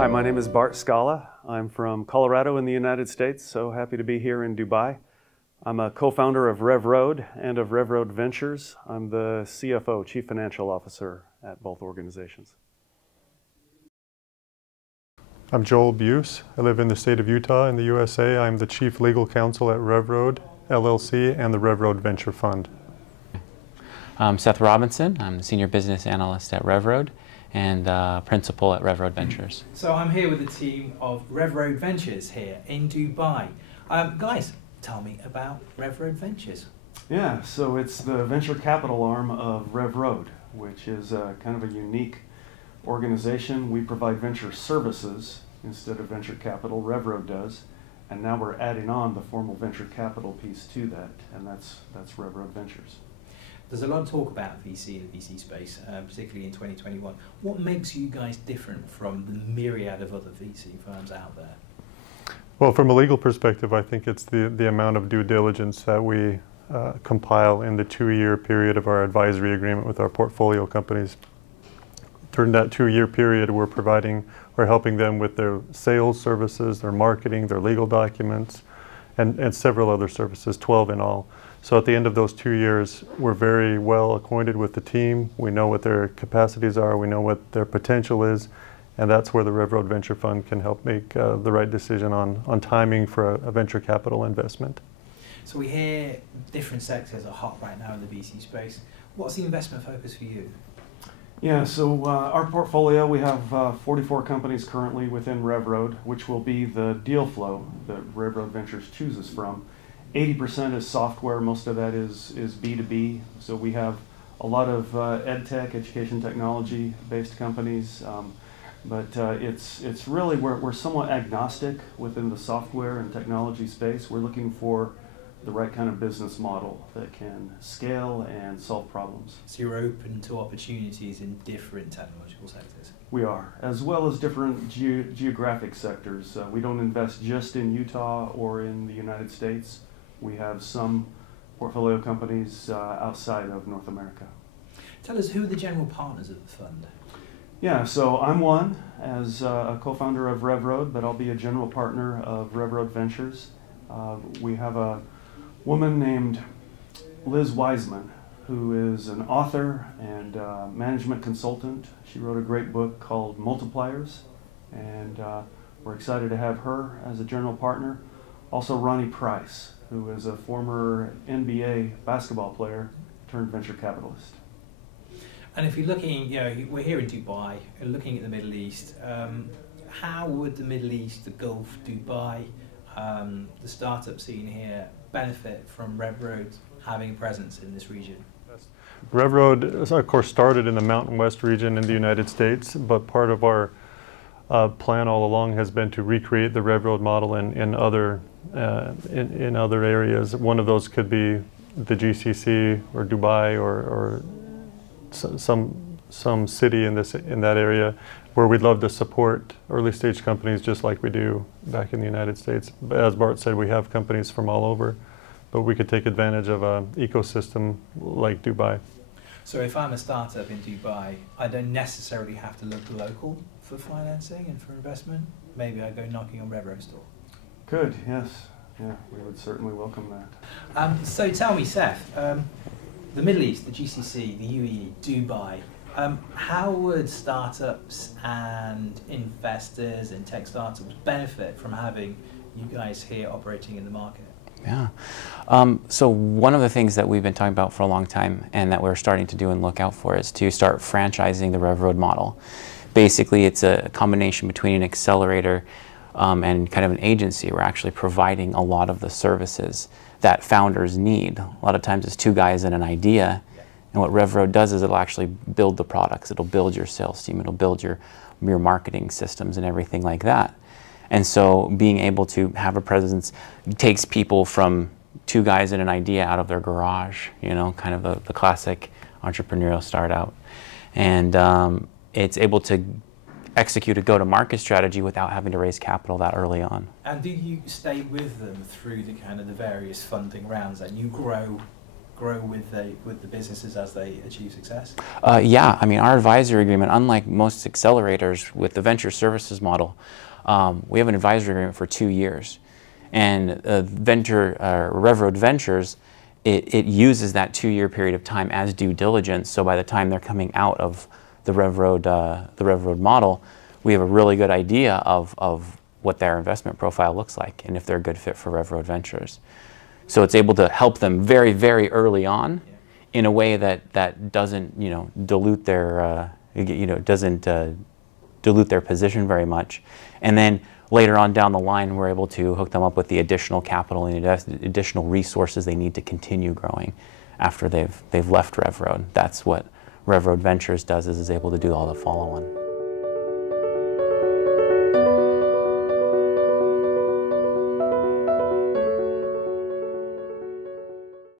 Hi, my name is Bart Skala. I'm from Colorado in the United States, so happy to be here in Dubai. I'm a co-founder of RevRoad and of RevRoad Ventures. I'm the CFO, Chief Financial Officer at both organizations. I'm Joel Beus. I live in the state of Utah in the USA. I'm the Chief Legal Counsel at RevRoad LLC and the RevRoad Venture Fund. I'm Seth Robinson. I'm the Senior Business Analyst at RevRoad and Principal at RevRoad Ventures. So I'm here with the team of RevRoad Ventures here in Dubai. Guys, tell me about RevRoad Ventures. Yeah, so it's the venture capital arm of RevRoad, which is kind of a unique organization. We provide venture services instead of venture capital. RevRoad does, and now we're adding on the formal venture capital piece to that, and that's RevRoad Ventures. There's a lot of talk about VC in the VC space, particularly in 2021. What makes you guys different from the myriad of other VC firms out there? Well, from a legal perspective, I think it's the amount of due diligence that we compile in the 2-year period of our advisory agreement with our portfolio companies. During that 2-year period, we're helping them with their sales services, their marketing, their legal documents, and several other services, 12 in all. So at the end of those 2 years, we're very well acquainted with the team. We know what their capacities are, we know what their potential is, and that's where the RevRoad Venture Fund can help make the right decision on timing for a venture capital investment. So we hear different sectors are hot right now in the VC space. What's the investment focus for you? Yeah, so our portfolio, we have 44 companies currently within RevRoad, which will be the deal flow that RevRoad Ventures chooses from. 80% is software, most of that is B2B. So we have a lot of EdTech, education technology based companies, but it's really, we're somewhat agnostic within the software and technology space. We're looking for the right kind of business model that can scale and solve problems. So you're open to opportunities in different technological sectors? We are, as well as different geographic sectors. We don't invest just in Utah or in the United States. We have some portfolio companies outside of North America. Tell us, who are the general partners of the fund? Yeah, so I'm one as a co-founder of RevRoad, but I'll be a general partner of RevRoad Ventures. We have a woman named Liz Wiseman, who is an author and management consultant. She wrote a great book called Multipliers, and we're excited to have her as a general partner. Also Ronnie Price, who is a former NBA basketball player turned venture capitalist. And if you're looking, we're here in Dubai, and looking at the Middle East, how would the Middle East, the Gulf, Dubai, the startup scene here benefit from RevRoad having a presence in this region? RevRoad, of course, started in the Mountain West region in the United States, but part of our plan all along has been to recreate the RevRoad model in other areas. One of those could be the GCC or Dubai or some city in that area where we'd love to support early stage companies just like we do back in the United States. As Bart said, we have companies from all over, but we could take advantage of an ecosystem like Dubai. So if I'm a startup in Dubai, I don't necessarily have to look local for financing and for investment. Maybe I go knocking on RevRoad's door. Good, yes. Yeah, we would certainly welcome that. So tell me, Seth, the Middle East, the GCC, the UAE, Dubai, how would startups and investors and tech startups benefit from having you guys here operating in the market? Yeah. So one of the things that we've been talking about for a long time and that we're starting to do and look out for is to start franchising the RevRoad model. Basically, it's a combination between an accelerator and kind of an agency. We're actually providing a lot of the services that founders need. A lot of times it's 2 guys and an idea, and what RevRoad does is it'll actually build the products. It'll build your sales team. It'll build your marketing systems and everything like that. And so being able to have a presence takes people from 2 guys and an idea out of their garage, kind of the classic entrepreneurial start out. And it's able to execute a go-to-market strategy without having to raise capital that early on. And do you stay with them through the various funding rounds, and you grow grow with the businesses as they achieve success? Yeah, I mean, our advisory agreement, unlike most accelerators with the venture services model, we have an advisory agreement for 2 years. And RevRoad Ventures, it uses that 2-year period of time as due diligence. So by the time they're coming out of the RevRoad model, we have a really good idea of what their investment profile looks like and if they're a good fit for RevRoad Ventures. So it's able to help them very, very early on in a way that doesn't, dilute their, dilute their position very much. And then later on down the line, we're able to hook them up with the additional capital and additional resources they need to continue growing after they've left RevRoad. That's what RevRoad Ventures does, is able to do all the follow-on.